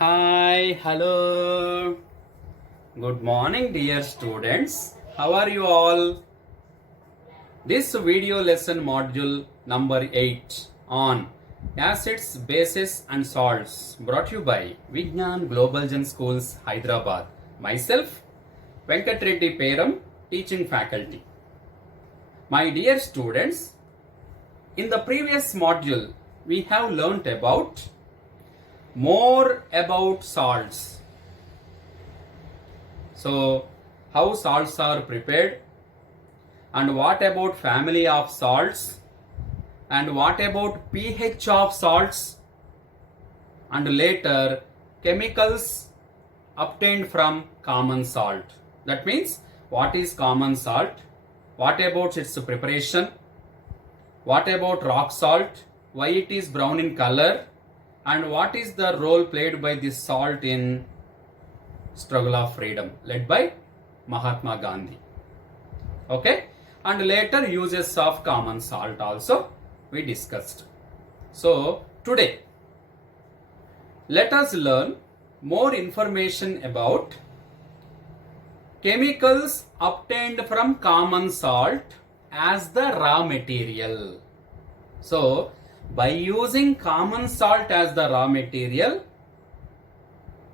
Hi, hello. Good morning, dear students. How are you all? This video lesson module number 8 on acids, bases and salts brought to you by Vignan Global Gen Schools, Hyderabad. Myself, Venkat Reddy Peram, teaching faculty. My dear students, in the previous module, we have learnt more about salts. So, how salts are prepared, and what about family of salts, and what about pH of salts, and later chemicals obtained from common salt. That means, what is common salt, what about its preparation, what about rock salt, why it is brown in color, and what is the role played by this salt in struggle of freedom led by Mahatma Gandhi. Okay, and later uses of common salt also we discussed. So today let us learn more information about chemicals obtained from common salt as the raw material. So by using common salt as the raw material,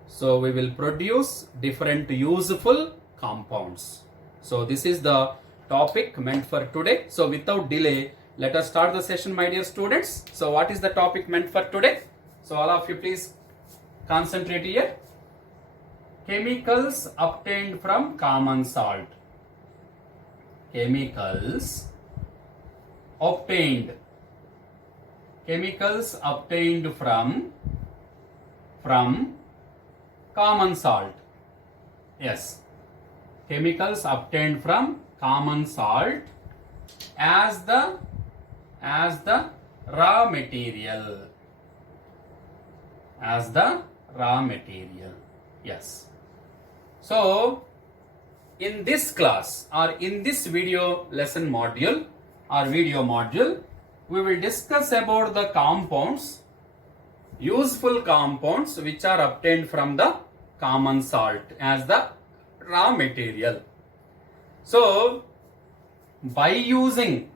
so we will produce different useful compounds. So this is the topic meant for today. So without delay, let us start the session, my dear students. So what is the topic meant for today? So all of you please concentrate here. Chemicals obtained from common salt. Chemicals obtained from common salt. Yes, chemicals obtained from common salt as the raw material. Yes. So in this class or in this video lesson module or video module, we will discuss about the compounds, useful compounds which are obtained from the common salt as the raw material. So by using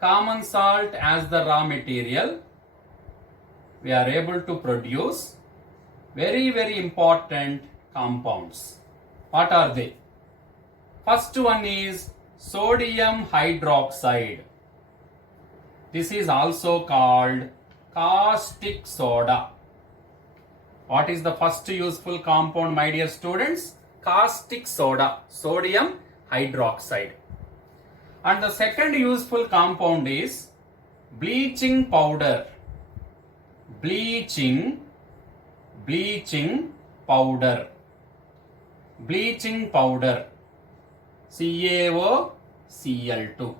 common salt as the raw material, we are able to produce very important compounds. What are they? First one is sodium hydroxide. This is also called caustic soda. What is the first useful compound, my dear students? Caustic soda, sodium hydroxide. And the second useful compound is bleaching powder. Bleaching powder. CaOCl2.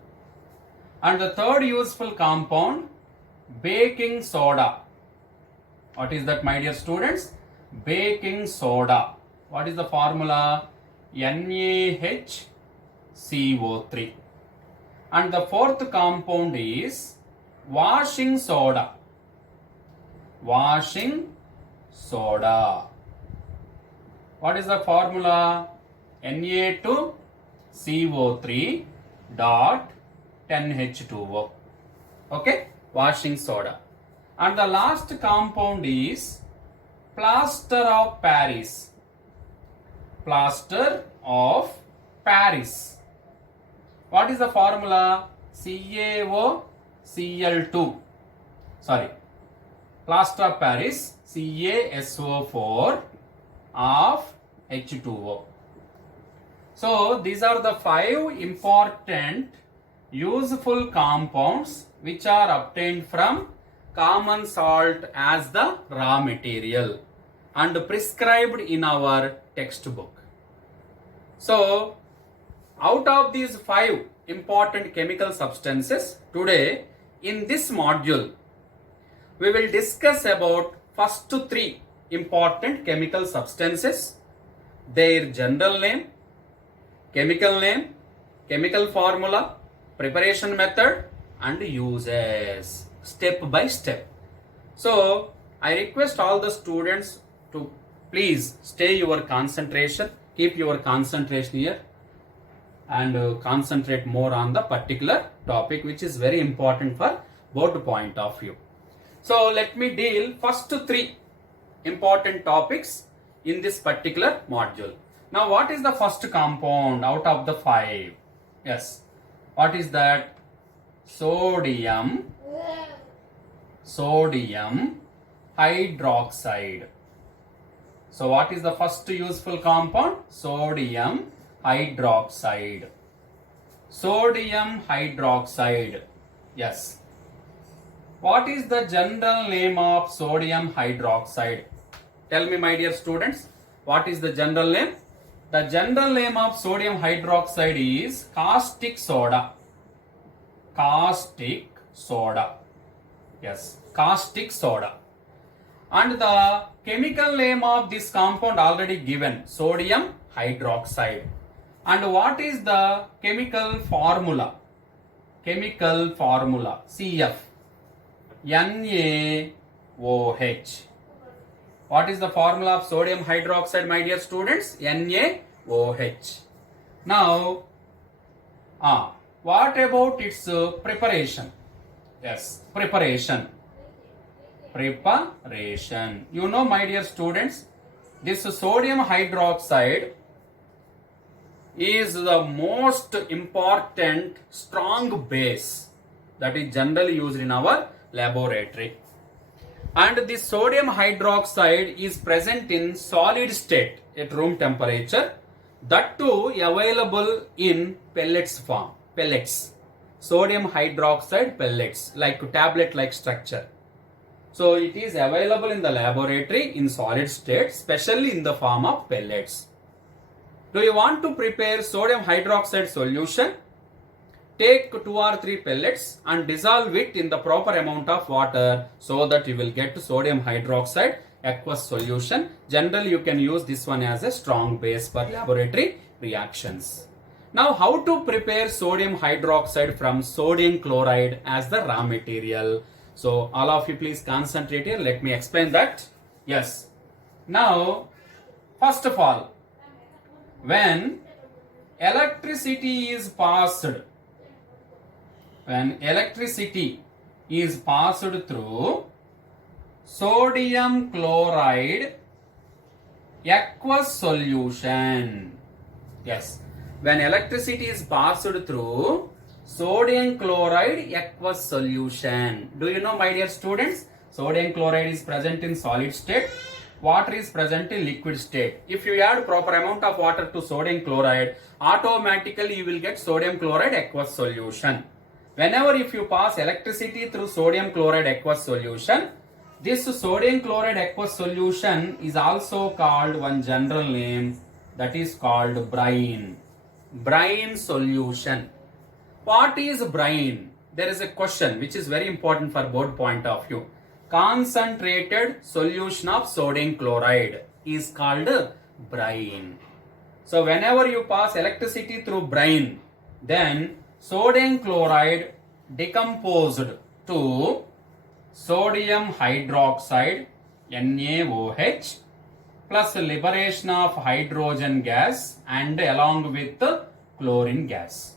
And the third useful compound, baking soda. What is that, my dear students? Baking soda. What is the formula? NaHCO3. And the fourth compound is washing soda. What is the formula? Na2CO3 dot 10H2O. Okay, washing soda. And the last compound is plaster of Paris. What is the formula? CaOCl2. Plaster of Paris, CaSO4 of H2O. So these are the 5 important useful compounds which are obtained from common salt as the raw material and prescribed in our textbook. So out of these 5 important chemical substances, today in this module we will discuss about first 3 important chemical substances, their general name, chemical formula, preparation method and uses step by step. So I request all the students to please stay your concentration, keep your concentration here and concentrate more on the particular topic which is very important for board point of view. So let me deal first 3 important topics in this particular module. Now what is the first compound out of the 5? Yes, what is that? Sodium hydroxide. So what is the first useful compound? Sodium hydroxide. Sodium hydroxide. Yes. What is the general name of sodium hydroxide? Tell me, my dear students, what is the general name? The general name of sodium hydroxide is caustic soda. Caustic soda. Yes, caustic soda. And the chemical name of this compound already given, sodium hydroxide. And what is the chemical formula? Chemical formula, CF. NaOH. What is the formula of sodium hydroxide, my dear students? NaOH. Now, what about its preparation? Yes, preparation. You know, my dear students, this sodium hydroxide is the most important strong base that is generally used in our laboratory. And this sodium hydroxide is present in solid state at room temperature, that too available in pellets form. Pellets. Sodium hydroxide pellets, like tablet like structure. So it is available in the laboratory in solid state, especially in the form of pellets. Do you want to prepare sodium hydroxide solution? Take 2 or 3 pellets and dissolve it in the proper amount of water so that you will get sodium hydroxide aqueous solution. Generally, you can use this one as a strong base for laboratory reactions. Now, how to prepare sodium hydroxide from sodium chloride as the raw material? So, all of you please concentrate here. Let me explain that. Yes. Now, first of all, when electricity is passed through sodium chloride aqueous solution. Yes, when electricity is passed through sodium chloride aqueous solution. Do you know, my dear students, sodium chloride is present in solid state, water is present in liquid state. If you add proper amount of water to sodium chloride, automatically you will get sodium chloride aqueous solution. Whenever if you pass electricity through sodium chloride aqueous solution, this sodium chloride aqueous solution is also called one general name, that is called brine. Brine solution. What is brine? There is a question which is very important for board point of view. Concentrated solution of sodium chloride is called brine. So whenever you pass electricity through brine, then sodium chloride decomposed to sodium hydroxide NaOH plus liberation of hydrogen gas and along with chlorine gas.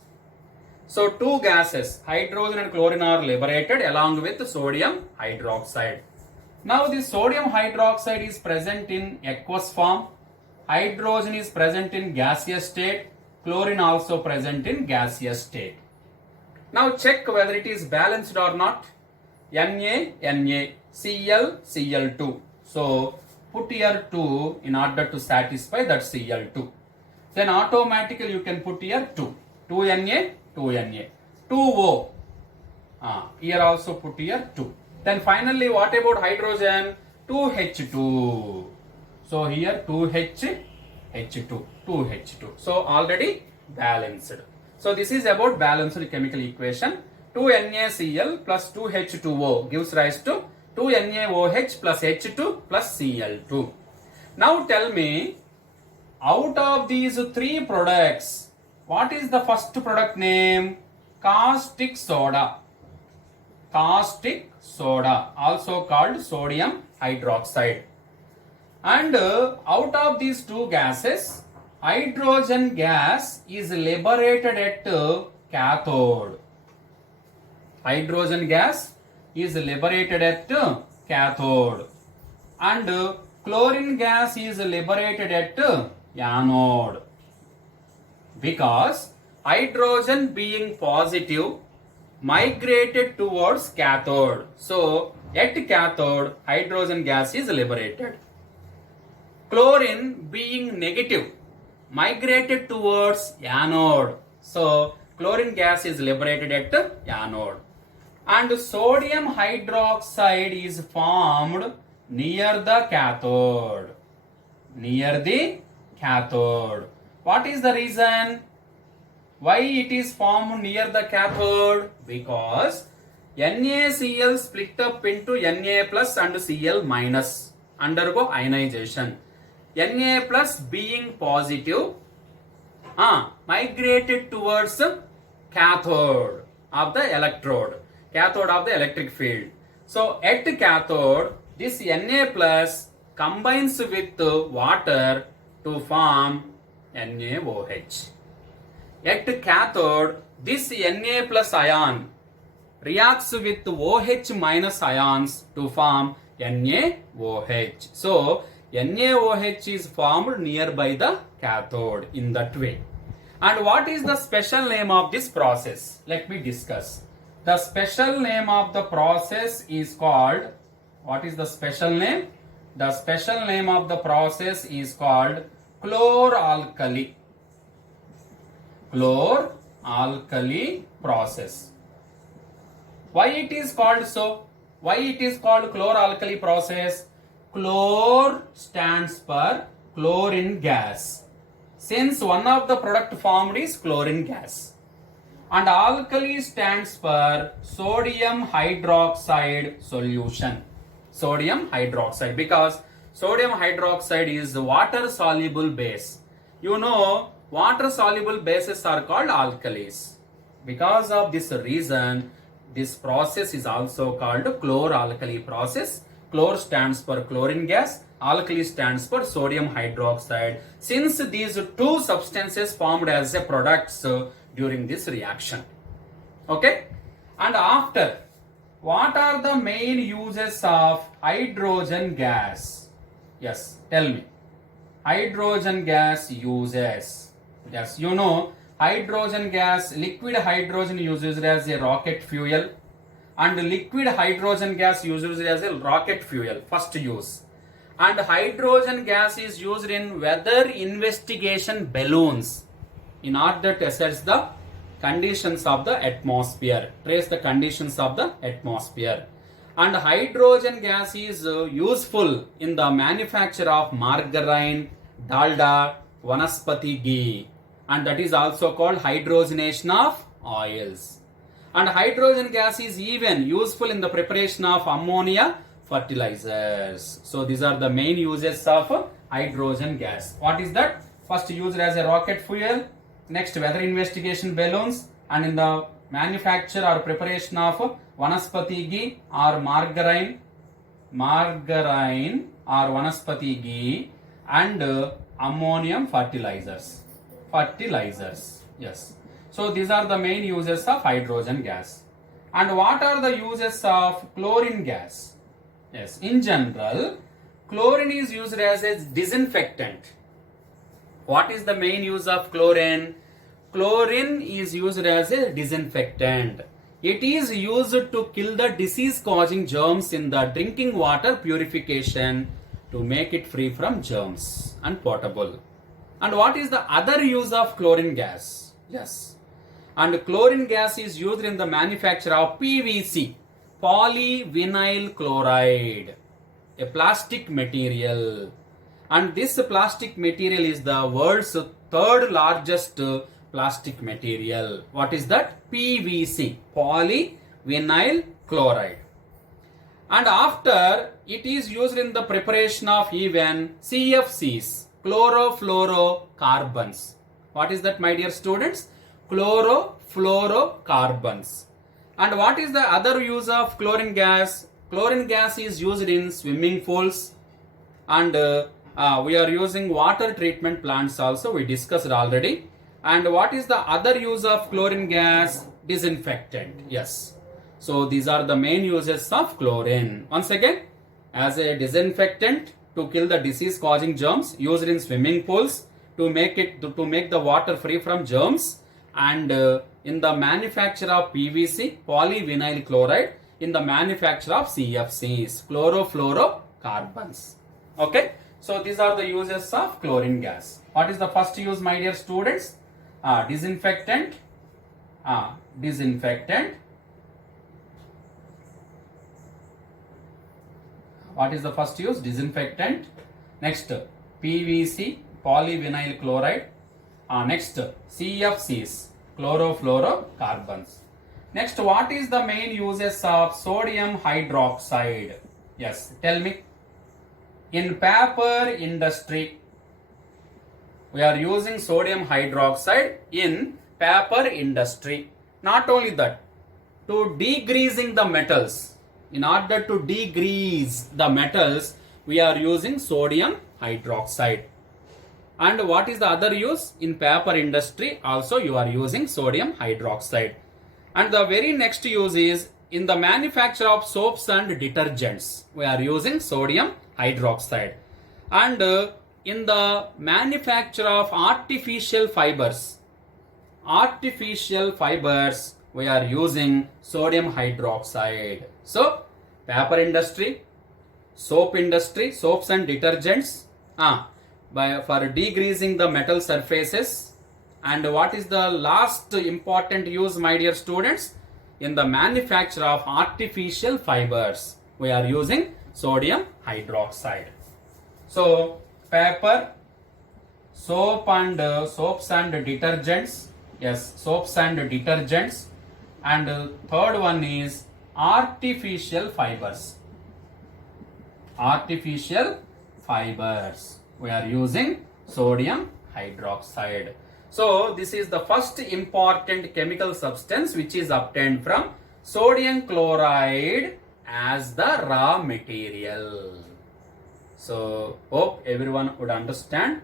So 2 gases, hydrogen and chlorine, are liberated along with sodium hydroxide. Now this sodium hydroxide is present in aqueous form, hydrogen is present in gaseous state, chlorine also present in gaseous state. Now check whether it is balanced or not. Na, Cl, Cl2. So put here 2 in order to satisfy that Cl2. Then automatically you can put here 2. 2Na, 2Na. 2O. Here also put here 2. Then finally what about hydrogen? 2H2. So here 2H, H2, 2H2. So already balanced. So this is about balanced chemical equation. 2NaCl plus 2H2O gives rise to 2NaOH plus H2 plus Cl2. Now tell me, out of these 3 products, what is the first product name? Caustic soda. Caustic soda, also called sodium hydroxide. And out of these two gases, hydrogen gas is liberated at cathode. Hydrogen gas is liberated at cathode. And chlorine gas is liberated at anode. Because hydrogen being positive migrated towards cathode. So at cathode, hydrogen gas is liberated. Chlorine being negative migrated towards anode. So chlorine gas is liberated at anode. And sodium hydroxide is formed near the cathode. Near the cathode. What is the reason? Why it is formed near the cathode? Because NaCl split up into Na plus and Cl minus, undergo ionization. Na plus being positive migrated towards cathode of the electrode, cathode of the electric field. So at cathode, this Na plus combines with water to form NaOH. At cathode, this Na plus ion reacts with OH minus ions to form NaOH. So NaOH is formed nearby the cathode in that way. And what is the special name of this process? Let me discuss. The special name of the process is called, what is the special name? The special name of the process is called chloralkali. Chloralkali process. Why it is called so? Why it is called chloralkali process? Chlor stands for chlorine gas. Since one of the product formed is chlorine gas. And alkali stands for sodium hydroxide solution. Sodium hydroxide, because sodium hydroxide is the water soluble base. You know, water soluble bases are called alkalis. Because of this reason, this process is also called chloralkali process. Chlor stands for chlorine gas, alkali stands for sodium hydroxide. Since these two substances formed as a products during this reaction. Okay? And after, what are the main uses of hydrogen gas? Yes, tell me. Hydrogen gas uses. Yes, you know, hydrogen gas, liquid hydrogen uses as a rocket fuel, and liquid hydrogen gas uses as a rocket fuel, first use. And hydrogen gas is used in weather investigation balloons in order to assess the conditions of the atmosphere, trace the conditions of the atmosphere. And hydrogen gas is useful in the manufacture of margarine, dalda, vanaspati ghee, and that is also called hydrogenation of oils. And hydrogen gas is even useful in the preparation of ammonia fertilizers. So these are the main uses of hydrogen gas. What is that? First used as a rocket fuel, next weather investigation balloons, and in the manufacture or preparation of vanaspati ghee or margarine or vanaspati ghee, and ammonium fertilizers. Yes. So these are the main uses of hydrogen gas. And what are the uses of chlorine gas? Yes, in general, chlorine is used as a disinfectant. What is the main use of chlorine? Chlorine is used as a disinfectant. It is used to kill the disease-causing germs in the drinking water purification to make it free from germs and potable. And what is the other use of chlorine gas? Yes. And chlorine gas is used in the manufacture of PVC, polyvinyl chloride, a plastic material. And this plastic material is the world's third largest plastic material. What is that? PVC, polyvinyl chloride. And after, it is used in the preparation of even CFCs, chlorofluorocarbons. What is that, my dear students? Chlorofluorocarbons. And what is the other use of chlorine gas? Chlorine gas is used in swimming pools, and we are using water treatment plants also, we discussed already. And what is the other use of chlorine gas? Disinfectant. Yes. So these are the main uses of chlorine. Once again, as a disinfectant to kill the disease causing germs, used in swimming pools to make the water free from germs, and in the manufacture of PVC, polyvinyl chloride, in the manufacture of CFCs, chlorofluorocarbons. Okay, so these are the uses of chlorine gas. What is the first use, my dear students? Disinfectant. Disinfectant. What is the first use? Disinfectant. Next, PVC, polyvinyl chloride. Next, CFCs, chlorofluorocarbons. Next, what is the main uses of sodium hydroxide? Yes, tell me. In paper industry, we are using sodium hydroxide in paper industry. Not only that, to degreasing the metals. In order to degrease the metals, we are using sodium hydroxide. And what is the other use? In paper industry also you are using sodium hydroxide. And the very next use is in the manufacture of soaps and detergents. We are using sodium hydroxide. And in the manufacture of artificial fibers, we are using sodium hydroxide. So, paper industry, soap industry, soaps and detergents, for degreasing the metal surfaces. And what is the last important use, my dear students? In the manufacture of artificial fibers, we are using sodium hydroxide. So, paper, soaps and detergents. Yes, soaps and detergents. And third one is artificial fibers. Artificial fibers. We are using sodium hydroxide. So this is the first important chemical substance which is obtained from sodium chloride as the raw material. So hope everyone would understood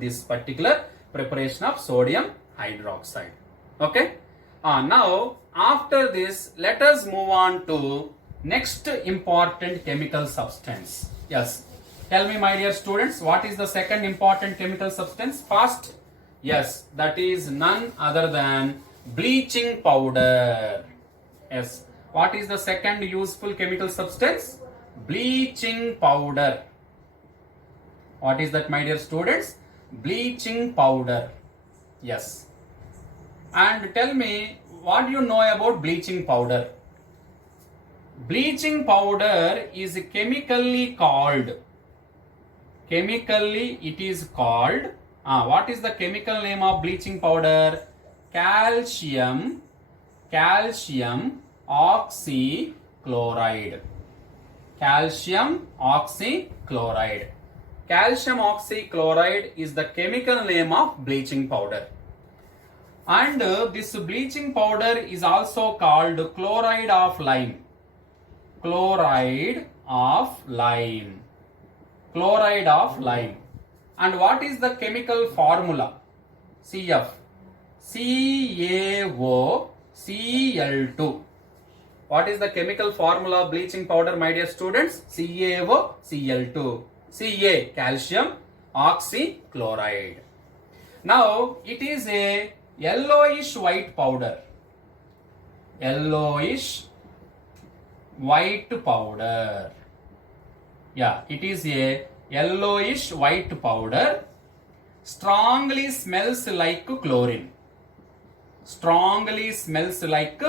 this particular preparation of sodium hydroxide. Okay. Now after this, let us move on to next important chemical substance. Yes. Tell me, my dear students, what is the second important chemical substance? Fast. Yes, that is none other than bleaching powder. Yes. What is the second useful chemical substance? Bleaching powder. What is that, my dear students? Bleaching powder. Yes. And tell me, what do you know about bleaching powder? Bleaching powder is chemically called. Chemically, it is called. What is the chemical name of bleaching powder? Calcium oxychloride. Calcium oxychloride. Calcium oxychloride is the chemical name of bleaching powder. And this bleaching powder is also called chloride of lime. Chloride of lime. Chloride of lime. And what is the chemical formula? CF. CaOCl2. What is the chemical formula of bleaching powder, my dear students? CaOCl2. Ca, calcium oxychloride. Now, it is a yellowish white powder. Yellowish white powder. Yeah, it is a yellowish white powder. Strongly smells like chlorine. Strongly smells like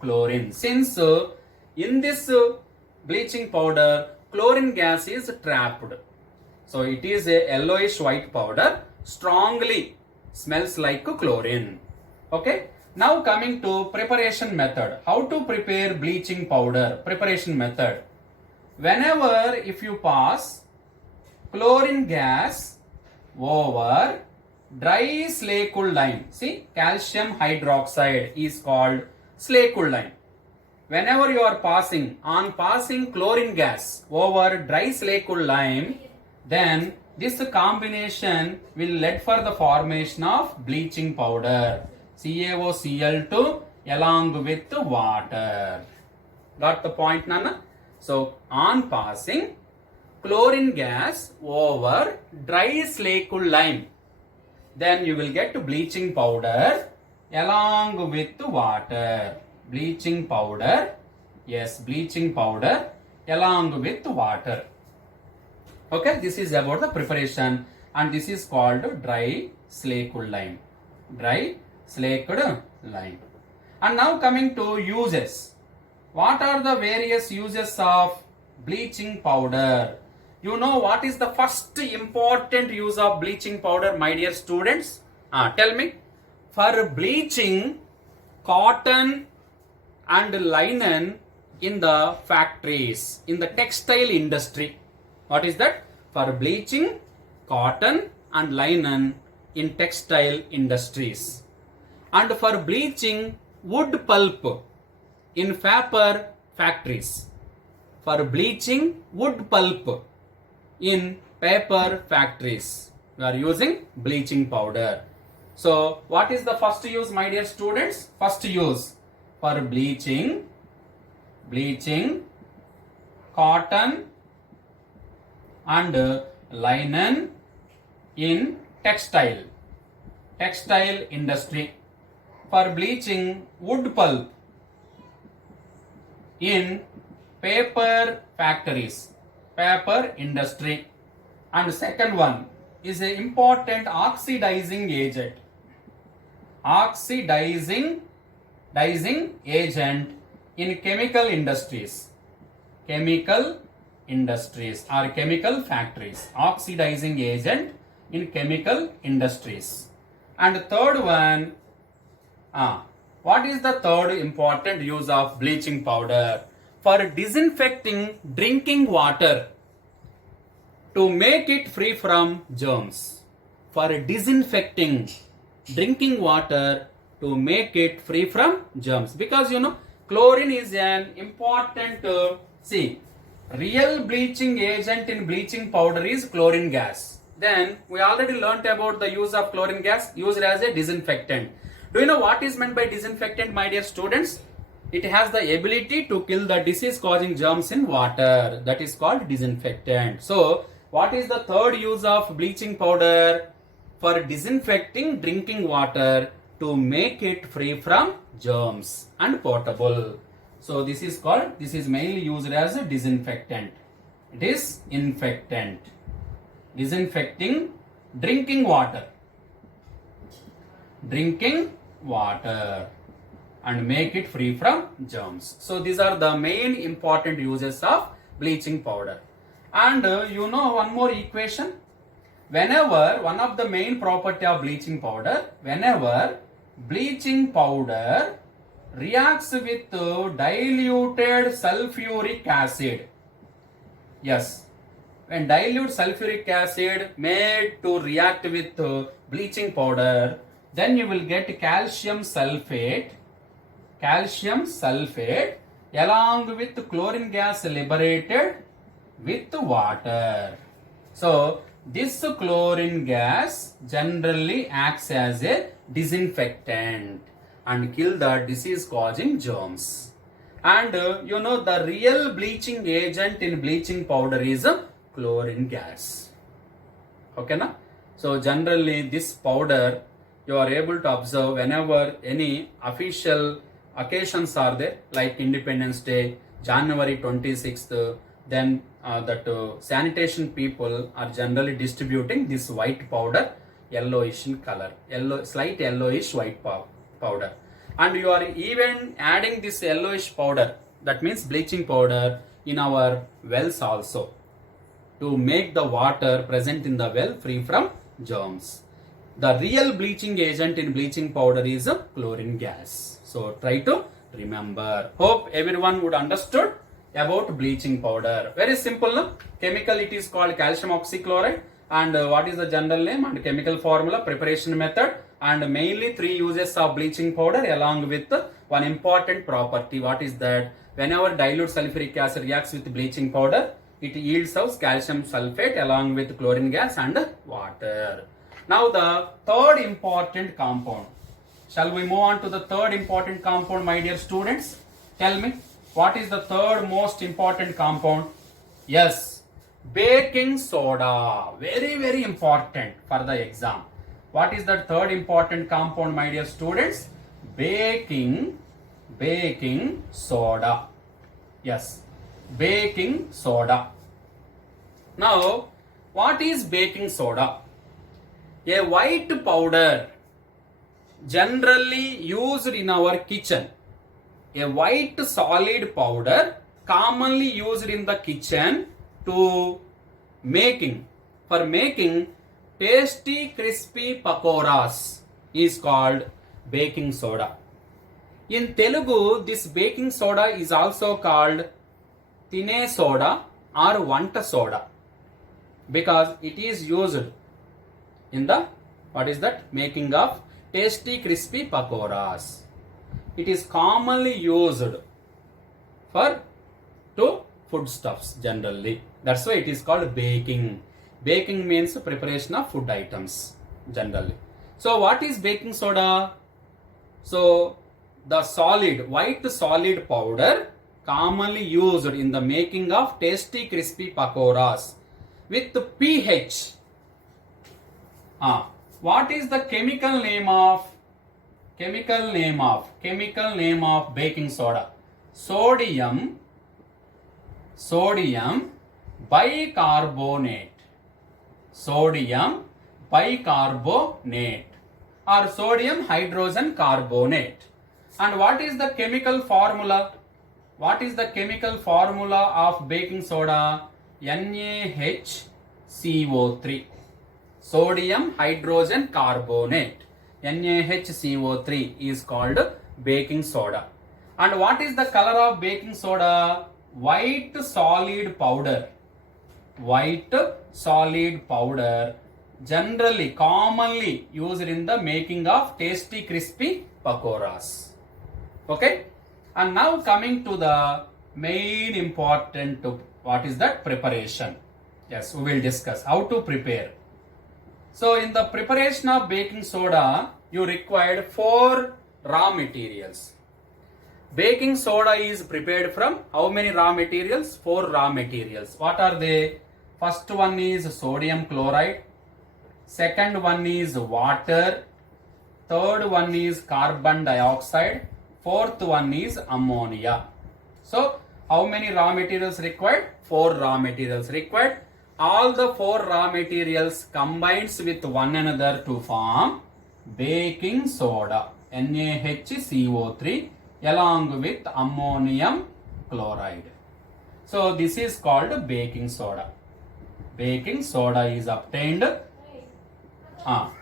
chlorine. Since in this bleaching powder, chlorine gas is trapped. So it is a yellowish white powder. Strongly smells like chlorine. Okay. Now coming to preparation method. How to prepare bleaching powder? Preparation method. Whenever if you pass chlorine gas over dry slaked lime. See, calcium hydroxide is called slaked lime. whenever you are passing chlorine gas over dry silicon lime, then this combination will lead for the formation of bleaching powder, CaOCl2 along with water. Got the point, Nana? So on passing chlorine gas over dry silicon lime, then you will get bleaching powder along with water. Bleaching powder, yes, bleaching powder along with water. Okay, this is about the preparation, and this is called dry slaked lime. Dry slaked lime. And now coming to uses. What are the various uses of bleaching powder? You know what is the first important use of bleaching powder, my dear students? Tell me. For bleaching cotton and linen in the factories, in the textile industry. What is that? For bleaching cotton and linen in textile industries. And for bleaching wood pulp in paper factories. For bleaching wood pulp in paper factories, we are using bleaching powder. So what is the first use, my dear students? First use for bleaching cotton and linen in textile industry. For bleaching wood pulp in paper factories, paper industry. And second one is an important oxidizing agent. Oxidizing agent in chemical industries. Chemical industries or chemical factories. Oxidizing agent in chemical industries. And third one, what is the third important use of bleaching powder? For disinfecting drinking water to make it free from germs. For disinfecting drinking water to make it free from germs. Because you know, chlorine is an important, real bleaching agent in bleaching powder is chlorine gas. Then we already learnt about the use of chlorine gas used as a disinfectant. Do you know what is meant by disinfectant, my dear students? It has the ability to kill the disease causing germs in water. That is called disinfectant. So what is the third use of bleaching powder? For disinfecting drinking water to make it free from germs and potable. So this is mainly used as a disinfectant. It is infectant. Disinfecting drinking water and make it free from germs. So these are the main important uses of bleaching powder. And you know one more equation. Whenever one of the main property of bleaching powder, whenever bleaching powder reacts with diluted sulfuric acid. Yes, when dilute sulfuric acid made to react with bleaching powder, then you will get calcium sulfate along with chlorine gas liberated with water. So this chlorine gas generally acts as a disinfectant and kill the disease causing germs. And you know the real bleaching agent in bleaching powder is chlorine gas. Okay na? So generally this powder you are able to observe whenever any official occasions are there, like Independence Day, January 26th, then sanitation people are generally distributing this white powder, yellowish in color, slight yellowish white powder. And you are even adding this yellowish powder, that means bleaching powder, in our wells also, to make the water present in the well free from germs. The real bleaching agent in bleaching powder is chlorine gas. So try to remember. Hope everyone would understood about bleaching powder. Very simple, no? Chemical, it is called calcium oxychloride. And what is the general name and chemical formula, preparation method, and mainly 3 uses of bleaching powder along with one important property. What is that? Whenever dilute sulfuric acid reacts with bleaching powder, it yields out calcium sulfate along with chlorine gas and water. Now the third important compound. Shall we move on to the third important compound, my dear students? Tell me, what is the third most important compound? Yes, baking soda. Very, very important for the exam. What is the third important compound, my dear students? Baking soda. Yes, baking soda. Now, what is baking soda? A white powder generally used in our kitchen. A white solid powder commonly used in the kitchen for making tasty crispy pakoras is called baking soda. In Telugu, this baking soda is also called tine soda or vanta soda because it is used in the making of tasty crispy pakoras. It is commonly used for foodstuffs generally. That's why it is called baking. Baking means preparation of food items generally. So what is baking soda? So the white solid powder commonly used in the making of tasty crispy pakoras with pH. What is the chemical name of baking soda? Sodium bicarbonate. Sodium bicarbonate or sodium hydrogen carbonate. And what is the chemical formula? What is the chemical formula of baking soda? NaHCO3. Sodium hydrogen carbonate. NaHCO3 is called baking soda. And what is the color of baking soda? White solid powder. White solid powder generally commonly used in the making of tasty crispy pakoras. Okay, and now coming to the main important, what is that? Preparation. Yes, we will discuss how to prepare. So in the preparation of baking soda, you required 4 raw materials. Baking soda is prepared from how many raw materials? 4 raw materials. What are they? First one is sodium chloride. Second one is water. Third one is carbon dioxide. Fourth one is ammonia. So how many raw materials required? 4 raw materials required. All the 4 raw materials combines with one another to form baking soda, NaHCO3 along with ammonium chloride. So this is called baking soda. Baking soda is obtained.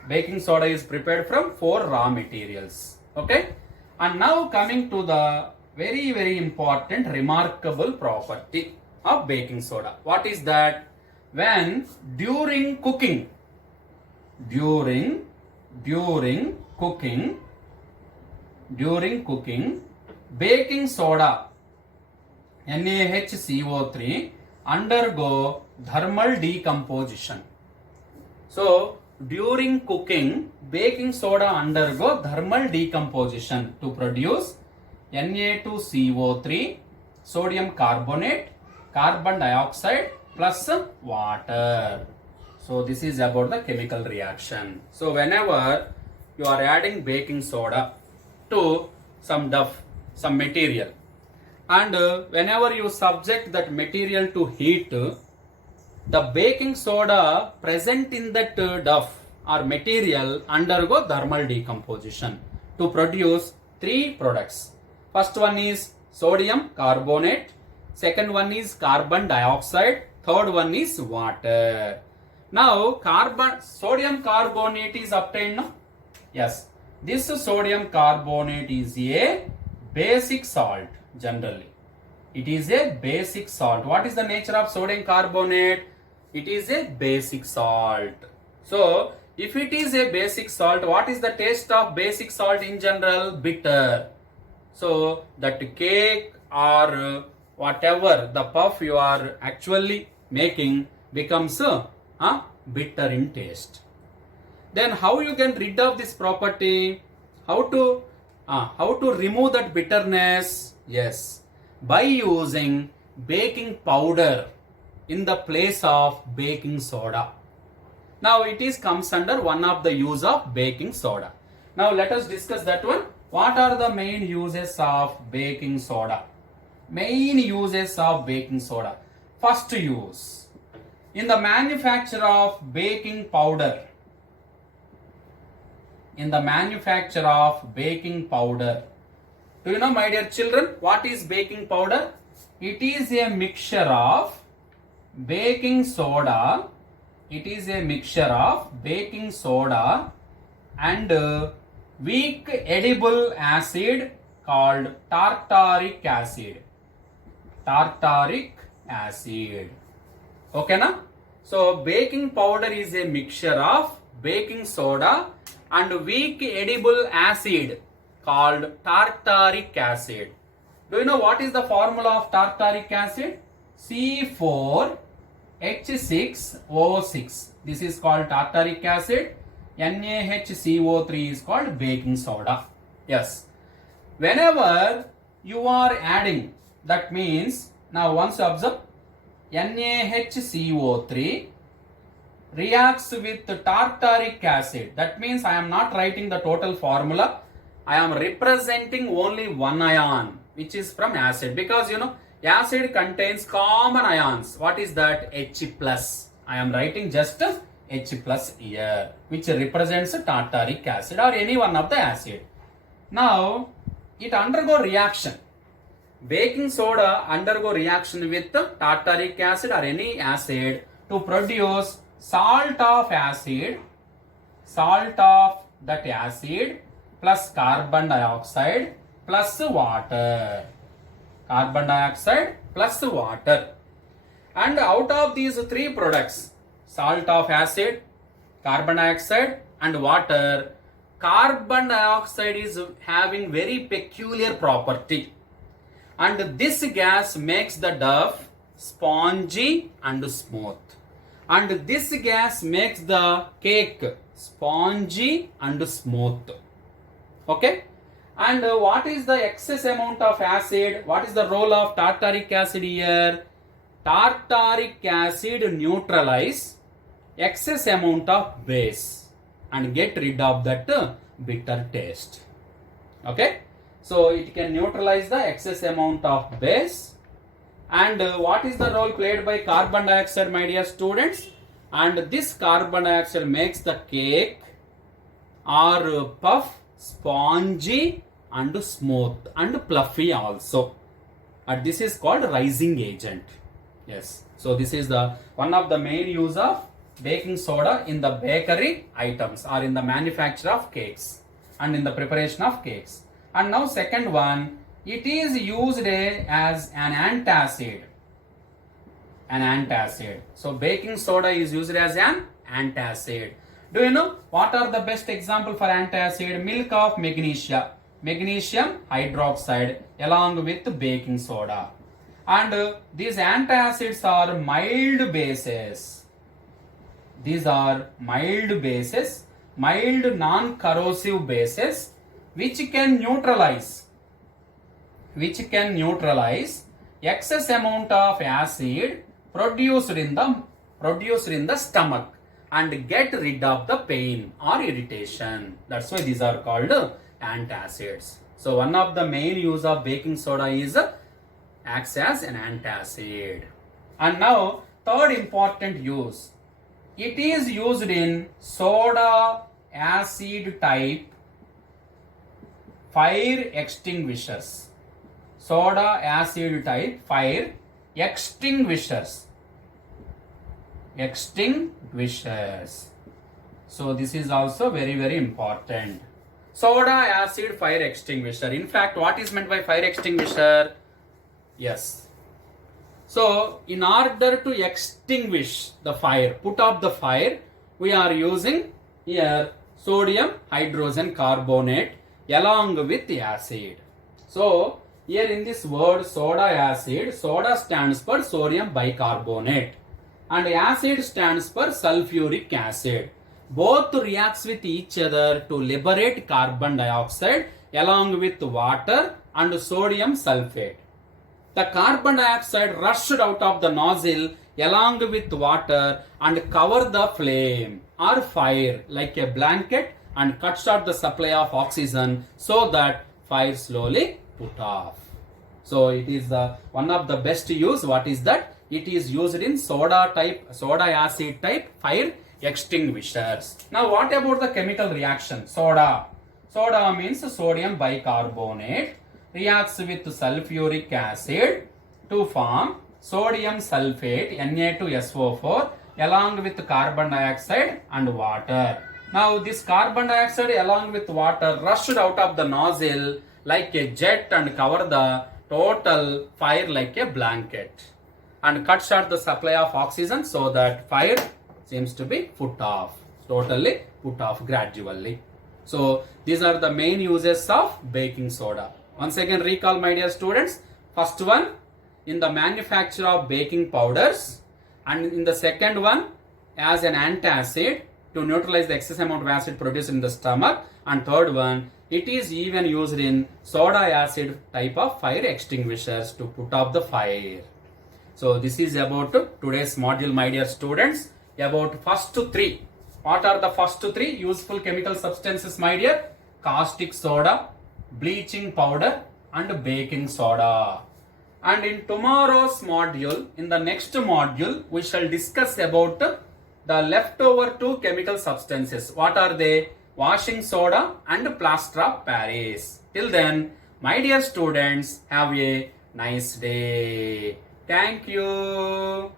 Baking soda is prepared from 4 raw materials. Okay. And now coming to the very, very important remarkable property of baking soda. What is that? When during cooking, baking soda, NaHCO3 undergo thermal decomposition. So during cooking, baking soda undergo thermal decomposition to produce Na2CO3, sodium carbonate, carbon dioxide plus water. So this is about the chemical reaction. So whenever you are adding baking soda to some material, and whenever you subject that material to heat, the baking soda present in that duff or material undergo thermal decomposition to produce 3 products. First one is sodium carbonate, second one is carbon dioxide, third one is water. Now sodium carbonate is obtained, no? Yes, this sodium carbonate is a basic salt generally. It is a basic salt. What is the nature of sodium carbonate? It is a basic salt. So if it is a basic salt, what is the taste of basic salt in general? Bitter. So that cake or whatever the puff you are actually making becomes bitter in taste. Then how you can rid of this property? How to remove that bitterness? Yes, by using baking powder in the place of baking soda. Now it is comes under one of the use of baking soda. Now let us discuss that one. What are the main uses of baking soda? Main uses of baking soda. First use, in the manufacture of baking powder. In the manufacture of baking powder. Do you know, my dear children, what is baking powder? It is a mixture of baking soda. It is a mixture of baking soda and weak edible acid called tartaric acid. Tartaric acid. Okay, na? So baking powder is a mixture of baking soda and weak edible acid called tartaric acid. Do you know what is the formula of tartaric acid? C4H6O6. This is called tartaric acid. NaHCO3 is called baking soda. Yes. Whenever you are adding, that means, now once you observe, NaHCO3 reacts with tartaric acid. That means I am not writing the total formula. I am representing only one ion, which is from acid, because acid contains common ions. What is that? H plus. I am writing just H plus here, which represents tartaric acid or any one of the acid. Now it undergo reaction. Baking soda undergo reaction with tartaric acid or any acid to produce salt of acid, salt of that acid plus carbon dioxide plus water. Carbon dioxide plus water. And out of these three products, salt of acid, carbon dioxide and water, carbon dioxide is having very peculiar property. And this gas makes the dough spongy and smooth. And this gas makes the cake spongy and smooth. Okay? And what is the excess amount of acid? What is the role of tartaric acid here? Tartaric acid neutralize excess amount of base and get rid of that bitter taste. Okay? So it can neutralize the excess amount of base. And what is the role played by carbon dioxide, my dear students? And this carbon dioxide makes the cake or puff spongy and smooth and fluffy also. And this is called rising agent. Yes. So this is the one of the main use of baking soda in the bakery items or in the manufacture of cakes and in the preparation of cakes. And now second one, it is used as an antacid. An antacid. So baking soda is used as an antacid. Do you know what are the best example for antacid? Milk of magnesia, magnesium hydroxide along with baking soda. And these antacids are mild bases. These are mild bases, mild non-corrosive bases which can neutralize excess amount of acid produced in the stomach and get rid of the pain or irritation. That's why these are called antacids. So one of the main use of baking soda is acts as an antacid. And now third important use, it is used in soda acid type fire extinguishers. Soda acid type fire extinguishers. So this is also very, very important. Soda acid fire extinguisher. In fact, what is meant by fire extinguisher? Yes. So in order to extinguish the fire, put out the fire, we are using here sodium hydrogen carbonate along with acid. So here in this word soda acid, soda stands for sodium bicarbonate and acid stands for sulfuric acid. Both reacts with each other to liberate carbon dioxide along with water and sodium sulfate. The carbon dioxide rushed out of the nozzle along with water and cover the flame or fire like a blanket and cut short the supply of oxygen so that fire slowly put off. So it is one of the best use. What is that? It is used in soda acid type fire extinguishers. Now what about the chemical reaction? Soda. Soda means sodium bicarbonate reacts with sulfuric acid to form sodium sulfate Na2SO4 along with carbon dioxide and water. Now this carbon dioxide along with water rushed out of the nozzle like a jet and cover the total fire like a blanket and cut short the supply of oxygen so that fire seems to be put off, totally put off gradually. So these are the main uses of baking soda. Once again recall my dear students. First one in the manufacture of baking powders, and in the second one as an antacid to neutralize the excess amount of acid produced in the stomach, and third one it is even used in soda acid type of fire extinguishers to put off the fire. So this is about today's module my dear students, about first three. What are the first three useful chemical substances my dear? Caustic soda, bleaching powder and baking soda. And in tomorrow's module, in the next module, we shall discuss about the leftover two chemical substances. What are they? Washing soda and plaster of Paris. Till then, my dear students, have a nice day. Thank you.